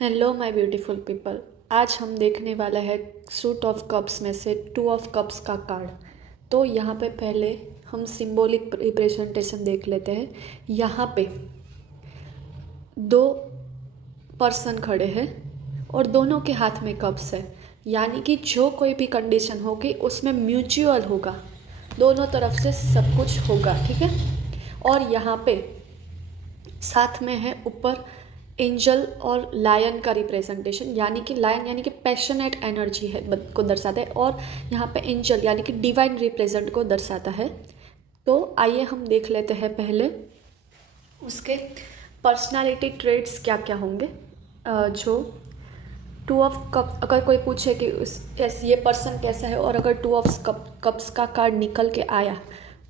Hello my beautiful people. आज हम देखने वाले हैं सूट ऑफ कप्स में से टू ऑफ कप्स का कार्ड। तो यहाँ पे पहले हम सिंबॉलिक रिप्रेजेंटेशन देख लेते हैं। यहाँ पे दो पर्सन खड़े हैं और दोनों के हाथ में कप्स है, यानी कि जो कोई भी कंडीशन होगी उसमें म्यूचुअल होगा, दोनों तरफ से सब कुछ होगा, ठीक है। और यहाँ पे साथ में है ऊपर एंजल और लायन का रिप्रेजेंटेशन, यानी कि लायन यानी कि पैशनेट एनर्जी है को दर्शाता है, और यहाँ पे एंजल यानी कि डिवाइन रिप्रेजेंट को दर्शाता है। तो आइए हम देख लेते हैं पहले उसके पर्सनालिटी ट्रेड्स क्या क्या होंगे। जो टू ऑफ कप, अगर कोई पूछे कि ये पर्सन कैसा है और अगर टू ऑफ कप्स का कार्ड निकल के आया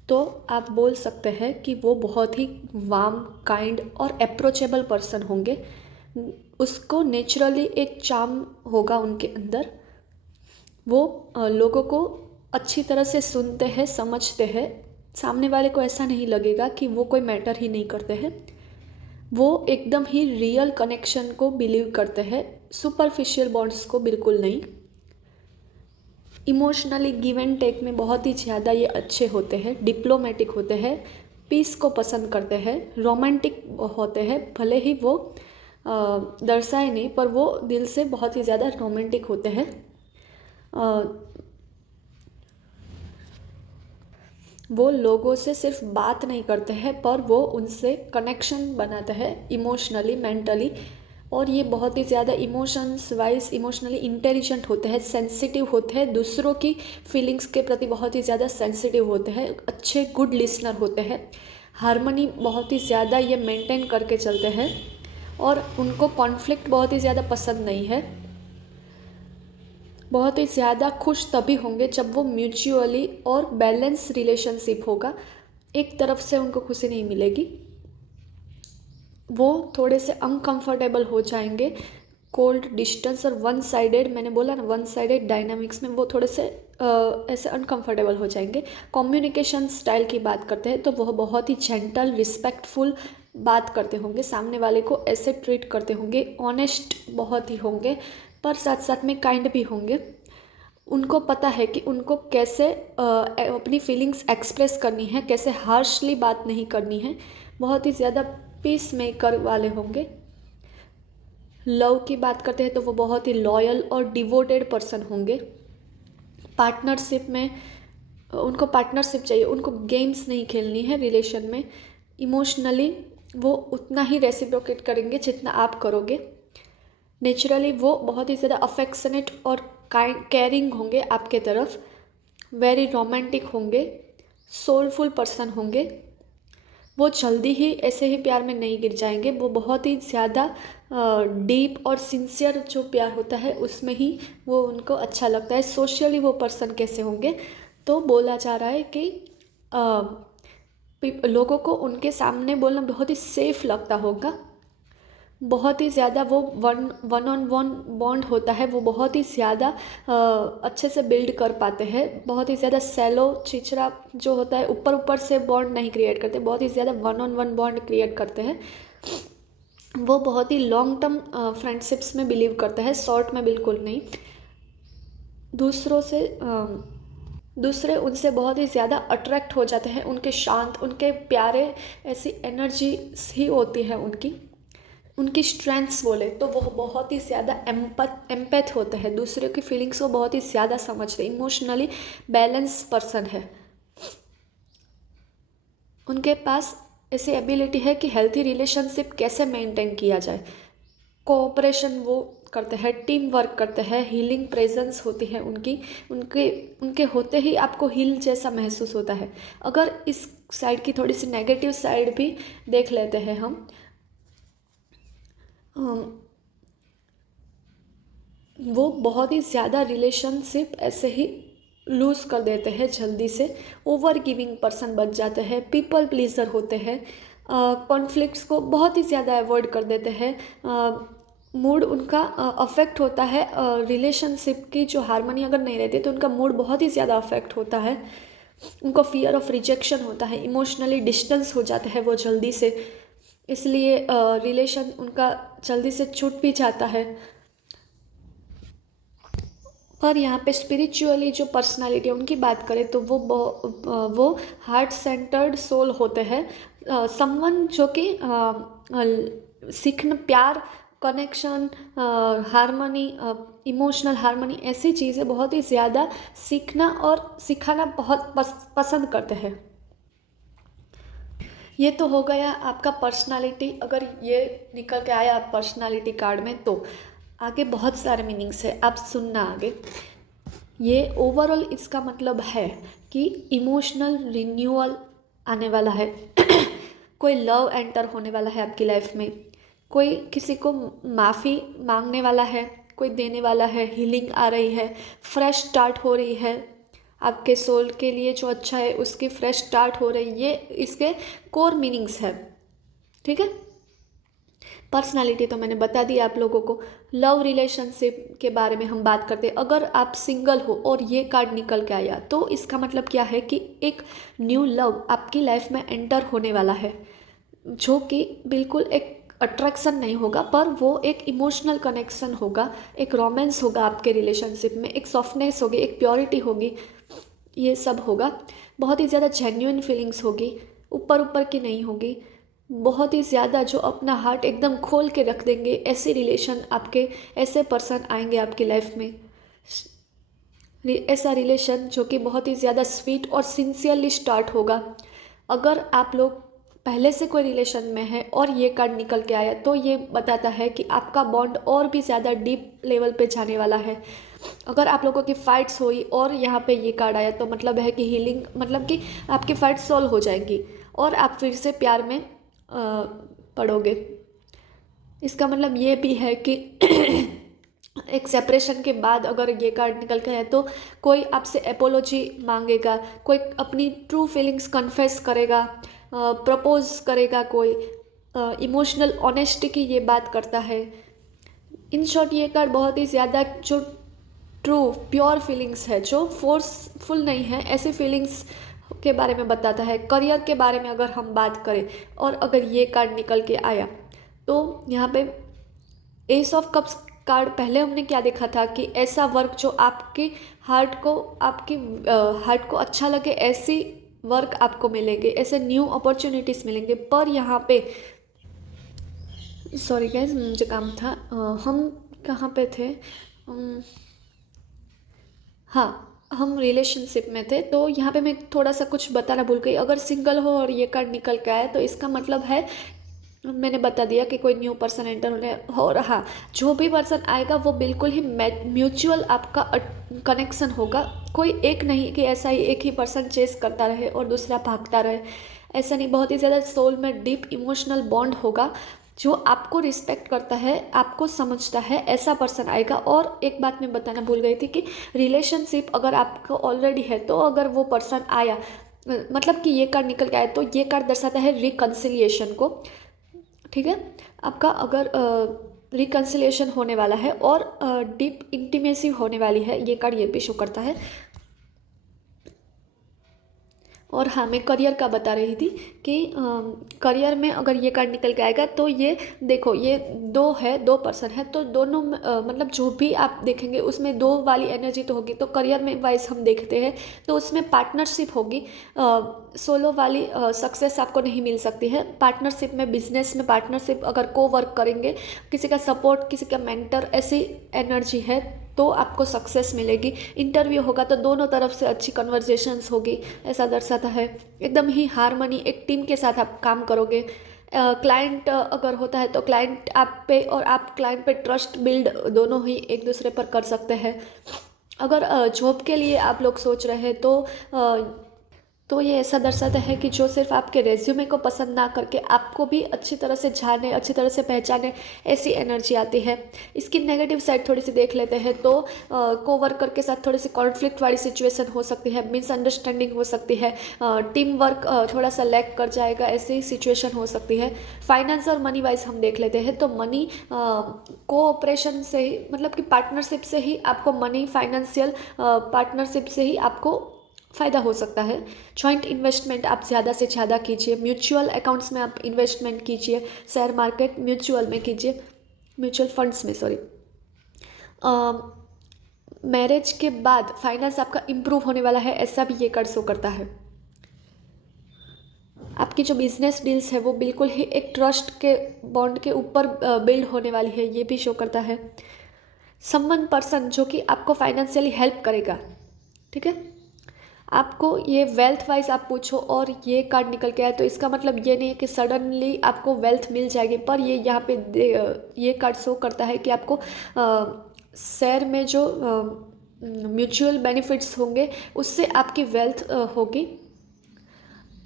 तो आप बोल सकते हैं कि वो बहुत ही वार्म, काइंड और अप्रोचेबल पर्सन होंगे। उसको नेचुरली एक चार्म होगा उनके अंदर। वो लोगों को अच्छी तरह से सुनते हैं, समझते हैं। सामने वाले को ऐसा नहीं लगेगा कि वो कोई मैटर ही नहीं करते हैं। वो एकदम ही रियल कनेक्शन को बिलीव करते हैं, सुपरफिशियल बॉन्ड्स को बिल्कुल नहीं। इमोशनली गिव एंड टेक में बहुत ही ज़्यादा ये अच्छे होते हैं, डिप्लोमेटिक होते हैं, पीस को पसंद करते हैं, रोमांटिक होते हैं। भले ही वो दर्शाए नहीं, पर वो दिल से बहुत ही ज़्यादा रोमांटिक होते हैं। वो लोगों से सिर्फ बात नहीं करते हैं, पर वो उनसे कनेक्शन बनाते हैं इमोशनली, मेंटली। और ये बहुत ही ज़्यादा इमोशंस वाइज इमोशनली इंटेलिजेंट होते हैं, सेंसिटिव होते हैं, दूसरों की फीलिंग्स के प्रति बहुत ही ज़्यादा सेंसिटिव होते हैं, अच्छे गुड लिसनर होते हैं। हारमोनी बहुत ही ज़्यादा ये मेंटेन करके चलते हैं और उनको कॉन्फ्लिक्ट बहुत ही ज़्यादा पसंद नहीं है। बहुत ही ज़्यादा खुश तभी होंगे जब वो म्यूचुअली और बैलेंस रिलेशनशिप होगा। एक तरफ से उनको खुशी नहीं मिलेगी, वो थोड़े से अनकंफर्टेबल हो जाएंगे। कोल्ड, डिस्टेंस और वन साइडेड, मैंने बोला ना वन साइडेड डायनामिक्स में वो थोड़े से ऐसे अनकंफर्टेबल हो जाएंगे। कम्युनिकेशन स्टाइल की बात करते हैं तो वह बहुत ही जेंटल, रिस्पेक्टफुल बात करते होंगे, सामने वाले को ऐसे ट्रीट करते होंगे। ऑनेस्ट बहुत ही होंगे, पर साथ साथ में काइंड भी होंगे। उनको पता है कि उनको कैसे अपनी फीलिंग्स एक्सप्रेस करनी है, कैसे हार्शली बात नहीं करनी है। बहुत ही ज़्यादा पीस मेकर वाले होंगे। लव की बात करते हैं तो वो बहुत ही लॉयल और डिवोटेड पर्सन होंगे। पार्टनरशिप में उनको पार्टनरशिप चाहिए, उनको गेम्स नहीं खेलनी है रिलेशन में। इमोशनली वो उतना ही रेसिप्रोकेट करेंगे जितना आप करोगे। नेचुरली वो बहुत ही ज़्यादा अफेक्शनेट और केयरिंग होंगे आपके तरफ। वेरी रोमांटिक होंगे, सोलफुल पर्सन होंगे। वो जल्दी ही ऐसे ही प्यार में नहीं गिर जाएंगे। वो बहुत ही ज़्यादा डीप और सिंसियर जो प्यार होता है उसमें ही वो उनको अच्छा लगता है। सोशली वो पर्सन कैसे होंगे, तो बोला जा रहा है कि लोगों को उनके सामने बोलना बहुत ही सेफ लगता होगा। बहुत ही ज़्यादा वो वन ऑन वन बॉन्ड होता है, वो बहुत ही ज़्यादा अच्छे से बिल्ड कर पाते हैं। बहुत ही ज़्यादा सैलो, चिचरा जो होता है, ऊपर ऊपर से बॉन्ड नहीं क्रिएट करते, बहुत ही ज़्यादा one on one bond create करते हैं। वो बहुत ही लॉन्ग टर्म फ्रेंडशिप्स में बिलीव करते हैं, शॉर्ट में बिल्कुल नहीं। दूसरे उनसे बहुत ही ज़्यादा अट्रैक्ट हो जाते हैं। उनके शांत, उनके प्यारे, ऐसी एनर्जी ही होती है उनकी स्ट्रेंथ्स बोले तो वो बहुत ही ज़्यादा एम्पैथ होते हैं, दूसरे की फीलिंग्स को बहुत ही ज़्यादा समझते हैं। इमोशनली बैलेंस पर्सन है। उनके पास ऐसी एबिलिटी है कि हेल्थी रिलेशनशिप कैसे मेंटेन किया जाए। कोऑपरेशन वो करते हैं, टीम वर्क करते हैं, हीलिंग प्रेजेंस होती है उनकी। उनके उनके होते ही आपको हील जैसा महसूस होता है। अगर इस साइड की थोड़ी सी नेगेटिव साइड भी देख लेते हैं हम, वो बहुत ही ज़्यादा रिलेशनशिप ऐसे ही लूज़ कर देते हैं जल्दी से। ओवर गिविंग पर्सन बन जाते हैं, पीपल प्लीजर होते हैं, कॉन्फ्लिक्ट्स को बहुत ही ज़्यादा अवॉइड कर देते हैं। मूड उनका अफेक्ट होता है, रिलेशनशिप की जो हारमोनी अगर नहीं रहती तो उनका मूड बहुत ही ज़्यादा अफेक्ट होता है। उनको फियर ऑफ रिजेक्शन होता है, इमोशनली डिस्टेंस हो जाते हैं वो जल्दी से। इसलिए रिलेशन उनका जल्दी से छूट भी जाता है। पर यहाँ पे स्पिरिचुअली जो पर्सनालिटी है उनकी बात करें तो वो हार्ट सेंटर्ड सोल होते हैं। समवन जो कि सीखना, प्यार, कनेक्शन, हारमोनी, इमोशनल हारमोनी, ऐसी चीज़ें बहुत ही ज़्यादा सीखना और सिखाना बहुत पसंद करते हैं। ये तो हो गया आपका पर्सनालिटी। अगर ये निकल के आया पर्सनालिटी कार्ड में तो आगे बहुत सारे मीनिंग्स है, आप सुनना आगे। ये ओवरऑल इसका मतलब है कि इमोशनल रिन्यूअल आने वाला है। कोई लव एंटर होने वाला है आपकी लाइफ में, कोई किसी को माफ़ी मांगने वाला है, कोई देने वाला है, हीलिंग आ रही है, फ्रेश स्टार्ट हो रही है। आपके सोल के लिए जो अच्छा है उसकी फ्रेश स्टार्ट हो रही है। ये इसके कोर मीनिंग्स है। ठीक है, पर्सनालिटी तो मैंने बता दी आप लोगों को। लव रिलेशनशिप के बारे में हम बात करते हैं। अगर आप सिंगल हो और ये कार्ड निकल के आया तो इसका मतलब क्या है कि एक न्यू लव आपकी लाइफ में एंटर होने वाला है, जो कि बिल्कुल एक अट्रैक्शन नहीं होगा, पर वो एक इमोशनल कनेक्शन होगा, एक रोमांस होगा आपके रिलेशनशिप में, एक सॉफ्टनेस होगी, एक प्योरिटी होगी, ये सब होगा। बहुत ही ज़्यादा जेन्युइन फीलिंग्स होगी, ऊपर ऊपर की नहीं होगी। बहुत ही ज़्यादा जो अपना हार्ट एकदम खोल के रख देंगे, ऐसे रिलेशन आपके, ऐसे पर्सन आएंगे आपकी लाइफ में। ऐसा रिलेशन जो कि बहुत ही ज़्यादा स्वीट और सिंसियरली स्टार्ट होगा। अगर आप लोग पहले से कोई रिलेशन में है और ये कार्ड निकल के आया तो ये बताता है कि आपका बॉन्ड और भी ज़्यादा डीप लेवल पे जाने वाला है। अगर आप लोगों की फ़ाइट्स हुई और यहाँ पे ये कार्ड आया तो मतलब है कि हीलिंग, मतलब कि आपकी फ़ाइट सॉल्व हो जाएगी और आप फिर से प्यार में पड़ोगे। इसका मतलब ये भी है कि एक सेपरेशन के बाद अगर ये कार्ड निकल के है तो कोई आपसे एपोलॉजी मांगेगा, कोई अपनी ट्रू फीलिंग्स कन्फेस करेगा, प्रपोज करेगा, कोई इमोशनल ऑनेस्टी की ये बात करता है। इन शॉर्ट ये कार्ड बहुत ही ज़्यादा जो ट्रू प्योर फीलिंग्स है, जो फोर्सफुल नहीं है, ऐसी फीलिंग्स के बारे में बताता है। करियर के बारे में अगर हम बात करें और अगर ये कार्ड निकल के आया तो यहाँ पे एस ऑफ कप्स कार्ड, पहले हमने क्या देखा था कि ऐसा वर्क जो आपके हार्ट को, आपकी हार्ट को अच्छा लगे, ऐसी वर्क आपको मिलेंगे, ऐसे न्यू अपॉर्चुनिटीज़ मिलेंगे। पर यहाँ पे सॉरी गाइज, मुझे काम था। हम कहाँ पे थे? हाँ, हम रिलेशनशिप में थे, तो यहाँ पे मैं थोड़ा सा कुछ बताना भूल गई। अगर सिंगल हो और ये कार्ड निकल के आया तो इसका मतलब है, मैंने बता दिया कि कोई न्यू पर्सन एंटर होने हो रहा। जो भी पर्सन आएगा वो बिल्कुल ही म्यूचुअल आपका कनेक्शन होगा। कोई एक नहीं कि ऐसा ही एक ही पर्सन चेस करता रहे और दूसरा भागता रहे, ऐसा नहीं। बहुत ही ज़्यादा सोल में डीप इमोशनल बॉन्ड होगा, जो आपको रिस्पेक्ट करता है, आपको समझता है, ऐसा पर्सन आएगा। और एक बात मैं बताना भूल गई थी कि रिलेशनशिप अगर आपको ऑलरेडी है तो अगर वो पर्सन आया, मतलब कि ये कार्ड निकल के आया तो ये कार्ड दर्शाता है रिकन्सिलिएशन को। ठीक है, आपका अगर रिकन्सिलिएशन होने वाला है और डीप इंटीमेसी होने वाली है, ये कार्ड ये भी शो करता है। और हाँ, मैं करियर का बता रही थी कि करियर में अगर ये कार्ड निकल के आएगा तो ये देखो, ये दो पर्सन है तो दोनों मतलब जो भी आप देखेंगे उसमें दो वाली एनर्जी तो होगी। तो करियर में वाइज हम देखते हैं तो उसमें पार्टनरशिप होगी। सोलो वाली सक्सेस आपको नहीं मिल सकती है। पार्टनरशिप में, बिजनेस में पार्टनरशिप, अगर को वर्क करेंगे, किसी का सपोर्ट, किसी का मेंटर, ऐसी एनर्जी है तो आपको सक्सेस मिलेगी। इंटरव्यू होगा तो दोनों तरफ से अच्छी कन्वर्जेशंस होगी, ऐसा दर्शाता है। एकदम ही हारमोनी, एक टीम के साथ आप काम करोगे। क्लाइंट अगर होता है तो क्लाइंट आप पे और आप क्लाइंट पे ट्रस्ट बिल्ड दोनों ही एक दूसरे पर कर सकते हैं। अगर जॉब के लिए आप लोग सोच रहे हैं तो ये ऐसा दर्शाता है कि जो सिर्फ आपके रेज्यूमे को पसंद ना करके आपको भी अच्छी तरह से जाने, अच्छी तरह से पहचाने, ऐसी एनर्जी आती है। इसकी नेगेटिव साइड थोड़ी सी देख लेते हैं तो कोवर्कर के साथ थोड़ी सी कॉन्फ्लिक्ट वाली सिचुएशन हो सकती है, मिसअंडरस्टैंडिंग हो सकती है, टीम वर्क थोड़ा सा लैक कर जाएगा, ऐसी सिचुएशन हो सकती है। फाइनेंस और मनी वाइज हम देख लेते हैं तो मनी कोऑपरेशन से ही, मतलब कि पार्टनरशिप से ही आपको मनी, फाइनेंशियल पार्टनरशिप से ही आपको फ़ायदा हो सकता है। जॉइंट इन्वेस्टमेंट आप ज़्यादा से ज़्यादा कीजिए, म्यूचुअल अकाउंट्स में आप इन्वेस्टमेंट कीजिए, शेयर मार्केट म्यूचुअल में कीजिए, म्यूचुअल फंड्स में सॉरी। मैरिज के बाद फाइनेंस आपका इम्प्रूव होने वाला है, ऐसा भी ये कार्ड शो करता है। आपकी जो बिजनेस डील्स है वो बिल्कुल ही एक ट्रस्ट के बॉन्ड के ऊपर बिल्ड होने वाली है, ये भी शो करता है। समवन पर्सन जो कि आपको फाइनेंशियली हेल्प करेगा, ठीक है। आपको ये वेल्थ वाइज आप पूछो और ये कार्ड निकल के आया, तो इसका मतलब ये नहीं है कि सडनली आपको वेल्थ मिल जाएगी, पर ये यहाँ पे ये कार्ड शो करता है कि आपको शेयर में जो म्यूचुअल बेनिफिट्स होंगे उससे आपकी वेल्थ होगी।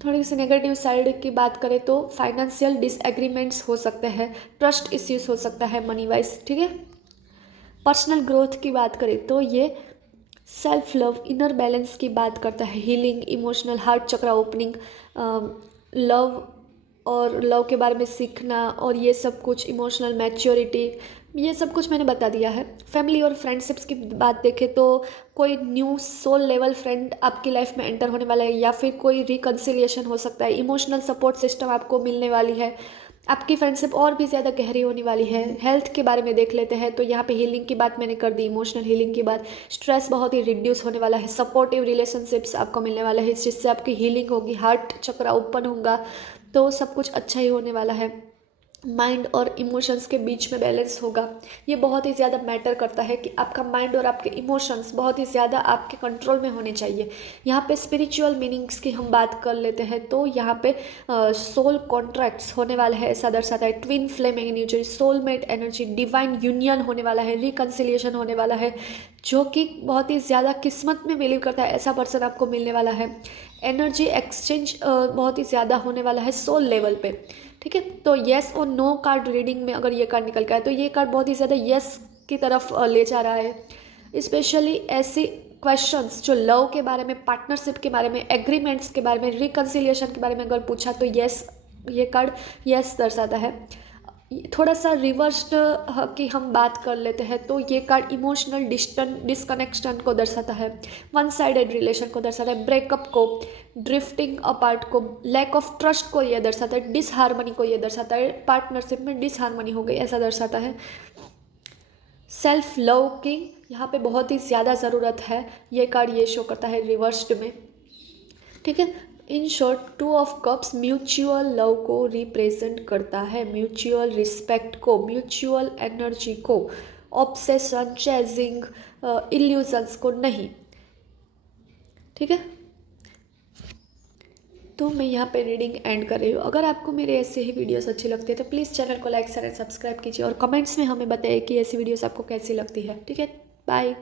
थोड़ी सी नेगेटिव साइड की बात करें तो फाइनेंशियल डिसएग्रीमेंट्स हो सकते हैं, ट्रस्ट इश्यूज हो सकता है मनी वाइज, ठीक है। पर्सनल ग्रोथ की बात करें तो ये सेल्फ लव, इनर बैलेंस की बात करता है, हीलिंग, इमोशनल हार्ट चक्रा ओपनिंग, लव और लव के बारे में सीखना और ये सब कुछ, इमोशनल मैच्योरिटी, ये सब कुछ मैंने बता दिया है। फैमिली और फ्रेंडशिप्स की बात देखें तो कोई न्यू सोल लेवल फ्रेंड आपकी लाइफ में एंटर होने वाला है, या फिर कोई रिकन्सिलिएशन हो सकता है, इमोशनल सपोर्ट सिस्टम आपको मिलने वाली है, आपकी फ्रेंडशिप और भी ज़्यादा गहरी होने वाली है। हेल्थ के बारे में देख लेते हैं तो यहाँ पे हीलिंग की बात मैंने कर दी, इमोशनल हीलिंग की बात, स्ट्रेस बहुत ही रिड्यूस होने वाला है, सपोर्टिव रिलेशनशिप्स आपको मिलने वाला है जिससे आपकी हीलिंग होगी, हार्ट चक्रा ओपन होगा, तो सब कुछ अच्छा ही होने वाला है। माइंड और इमोशंस के बीच में बैलेंस होगा, ये बहुत ही ज़्यादा मैटर करता है कि आपका माइंड और आपके इमोशंस बहुत ही ज़्यादा आपके कंट्रोल में होने चाहिए। यहाँ पे स्पिरिचुअल मीनिंग्स की हम बात कर लेते हैं तो यहाँ पे सोल कॉन्ट्रैक्ट्स होने वाले हैं, ऐसा दर्शाता है। Twin flame energy, soulmate energy, divine union होने वाला है, रिकन्सिलिएशन होने वाला है, जो कि बहुत ही ज़्यादा किस्मत में बिलीव करता है ऐसा पर्सन आपको मिलने वाला है। एनर्जी एक्सचेंज बहुत ही ज़्यादा होने वाला है सोल लेवल पे, ठीक है। तो येस और नो कार्ड रीडिंग में अगर ये कार्ड निकल के आए तो ये कार्ड बहुत ही ज़्यादा येस की तरफ ले जा रहा है। स्पेशली ऐसी क्वेश्चंस जो लव के बारे में, पार्टनरशिप के बारे में, एग्रीमेंट्स के बारे में, रिकन्सिलिएशन के बारे में अगर पूछा तो येस, ये कार्ड येस दर्शाता है। थोड़ा सा रिवर्स्ड की हम बात कर लेते हैं तो ये कार्ड इमोशनल डिस्कनेक्शन को दर्शाता है, वन साइडेड रिलेशन को दर्शाता है, ब्रेकअप को, ड्रिफ्टिंग अपार्ट को, लैक ऑफ ट्रस्ट को ये दर्शाता है, डिसहार्मनी को ये दर्शाता है, पार्टनरशिप में डिसहार्मनी हो गई ऐसा दर्शाता है। सेल्फ लव की यहाँ पे बहुत ही ज़्यादा ज़रूरत है, ये कार्ड ये शो करता है रिवर्स्ड में, ठीक है। In short, two of cups mutual love को रिप्रेजेंट करता है, म्यूचुअल रिस्पेक्ट को, म्यूचुअल एनर्जी को, ऑब्सेशन, चेजिंग, इल्यूजन्स को नहीं, ठीक है। तो मैं यहाँ पे रीडिंग एंड कर रही हूँ। अगर आपको मेरे ऐसे ही वीडियोस अच्छी लगती है तो प्लीज़ चैनल को लाइक शेयर एंड सब्सक्राइब कीजिए और कमेंट्स में हमें बताइए कि ऐसी वीडियोस आपको कैसी लगती है, ठीक है। बाय।